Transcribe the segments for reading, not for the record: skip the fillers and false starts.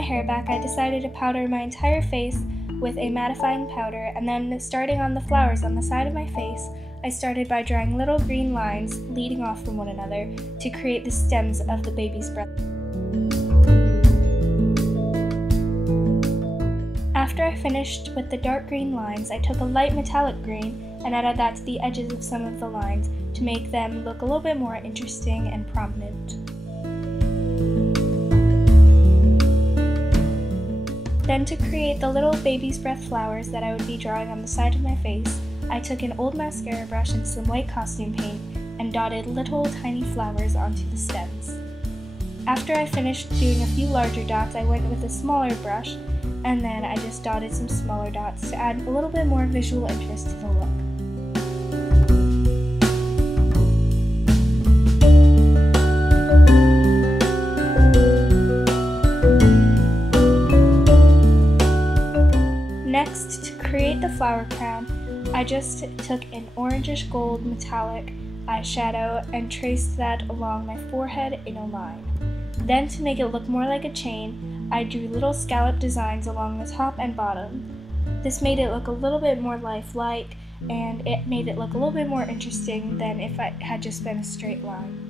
my hair back, I decided to powder my entire face with a mattifying powder, and then starting on the flowers on the side of my face, I started by drawing little green lines leading off from one another to create the stems of the baby's breath. After I finished with the dark green lines, I took a light metallic green and added that to the edges of some of the lines to make them look a little bit more interesting and prominent. Then to create the little baby's breath flowers that I would be drawing on the side of my face, I took an old mascara brush and some white costume paint and dotted little tiny flowers onto the stems. After I finished doing a few larger dots, I went with a smaller brush, and then I just dotted some smaller dots to add a little bit more visual interest to the look. Next, to create the flower crown, I just took an orangish gold metallic eyeshadow and traced that along my forehead in a line. Then, to make it look more like a chain, I drew little scallop designs along the top and bottom. This made it look a little bit more lifelike, and it made it look a little bit more interesting than if it had just been a straight line.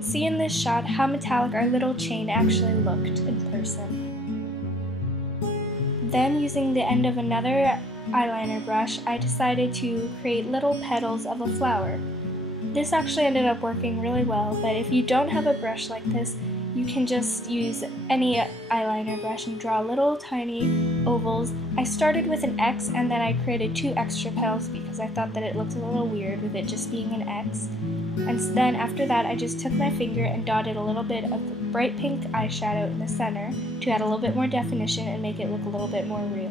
See in this shot how metallic our little chain actually looked in person. Then, using the end of another eyeliner brush, I decided to create little petals of a flower. This actually ended up working really well, but if you don't have a brush like this, you can just use any eyeliner brush and draw little tiny ovals. I started with an X and then I created 2 extra petals because I thought that it looked a little weird with it just being an X. And then after that, I just took my finger and dotted a little bit of bright pink eyeshadow in the center to add a little bit more definition and make it look a little bit more real.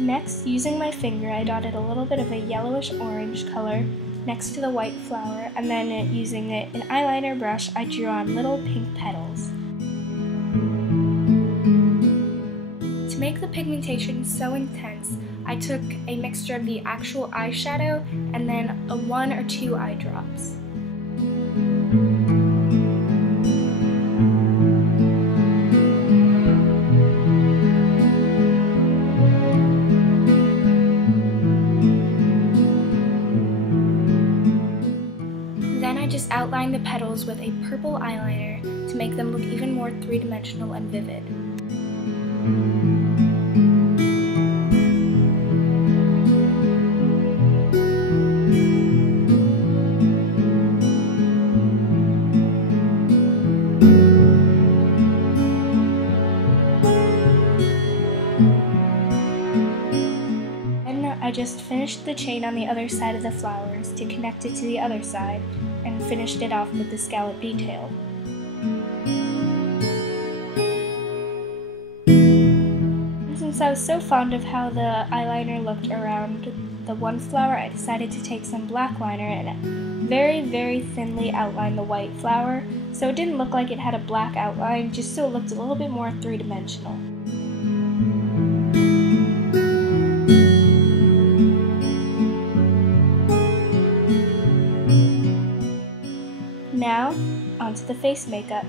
Next, using my finger, I dotted a little bit of a yellowish orange color next to the white flower, and then using an eyeliner brush, I drew on little pink petals. To make the pigmentation so intense, I took a mixture of the actual eyeshadow and then 1 or 2 eye drops. Just outline the petals with a purple eyeliner to make them look even more three-dimensional and vivid. I just finished the chain on the other side of the flowers to connect it to the other side, and finished it off with the scallop detail. And since I was so fond of how the eyeliner looked around the one flower, I decided to take some black liner and very, very thinly outline the white flower, so it didn't look like it had a black outline, just so it looked a little bit more three-dimensional. Now, onto the face makeup.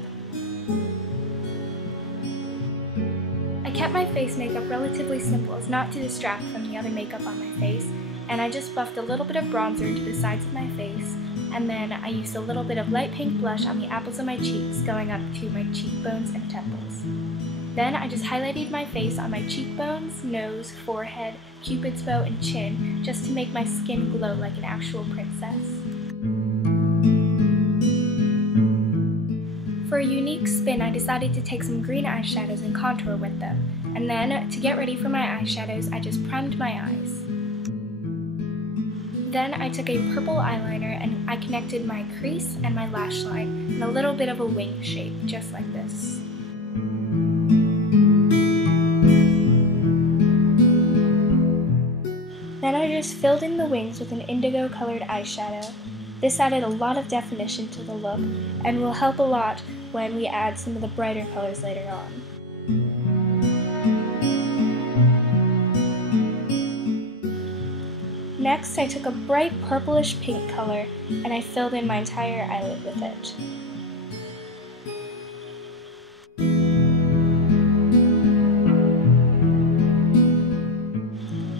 I kept my face makeup relatively simple as not to distract from the other makeup on my face, and I just buffed a little bit of bronzer into the sides of my face, and then I used a little bit of light pink blush on the apples of my cheeks going up to my cheekbones and temples. Then I just highlighted my face on my cheekbones, nose, forehead, cupid's bow, and chin just to make my skin glow like an actual princess. For a unique spin, I decided to take some green eyeshadows and contour with them, and then to get ready for my eyeshadows, I just primed my eyes. Then I took a purple eyeliner and I connected my crease and my lash line in a little bit of a wing shape, just like this. Then I just filled in the wings with an indigo colored eyeshadow. This added a lot of definition to the look and will help a lot when we add some of the brighter colors later on. Next, I took a bright purplish pink color and I filled in my entire eyelid with it.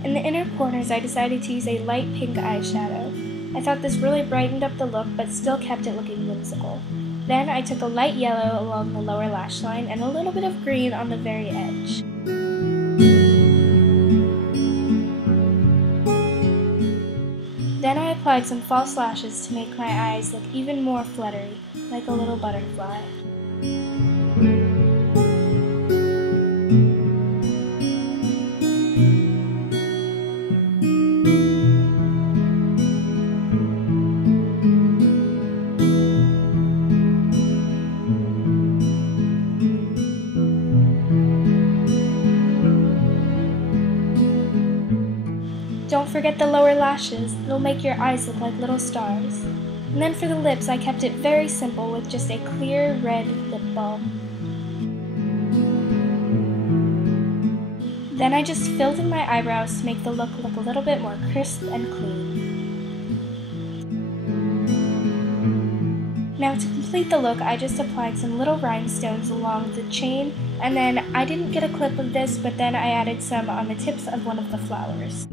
In the inner corners, I decided to use a light pink eyeshadow. I thought this really brightened up the look but still kept it looking whimsical. Then I took a light yellow along the lower lash line and a little bit of green on the very edge. Then I applied some false lashes to make my eyes look even more fluttery, like a little butterfly. Don't forget the lower lashes, it'll make your eyes look like little stars. And then for the lips, I kept it very simple with just a clear red lip balm. Then I just filled in my eyebrows to make the look a little bit more crisp and clean. Now to complete the look, I just applied some little rhinestones along the chain, and then I didn't get a clip of this, but then I added some on the tips of one of the flowers.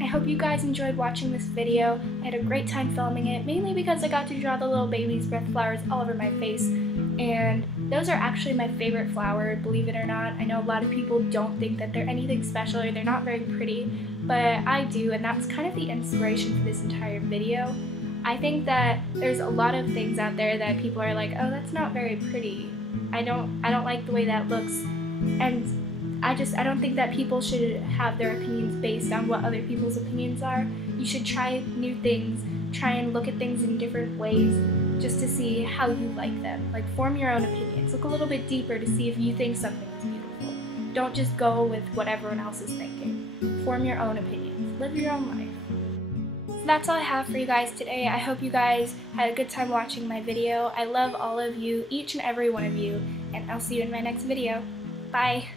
I hope you guys enjoyed watching this video. I had a great time filming it, mainly because I got to draw the little baby's breath flowers all over my face, and those are actually my favorite flower, believe it or not. I know a lot of people don't think that they're anything special or they're not very pretty, but I do, and that's kind of the inspiration for this entire video. I think that there's a lot of things out there that people are like, oh, that's not very pretty. I don't like the way that looks, and I don't think that people should have their opinions based on what other people's opinions are. You should try new things, try and look at things in different ways just to see how you like them. Like, form your own opinions. Look a little bit deeper to see if you think something is beautiful. Don't just go with what everyone else is thinking. Form your own opinions. Live your own life. So that's all I have for you guys today. I hope you guys had a good time watching my video. I love all of you, each and every one of you, and I'll see you in my next video. Bye!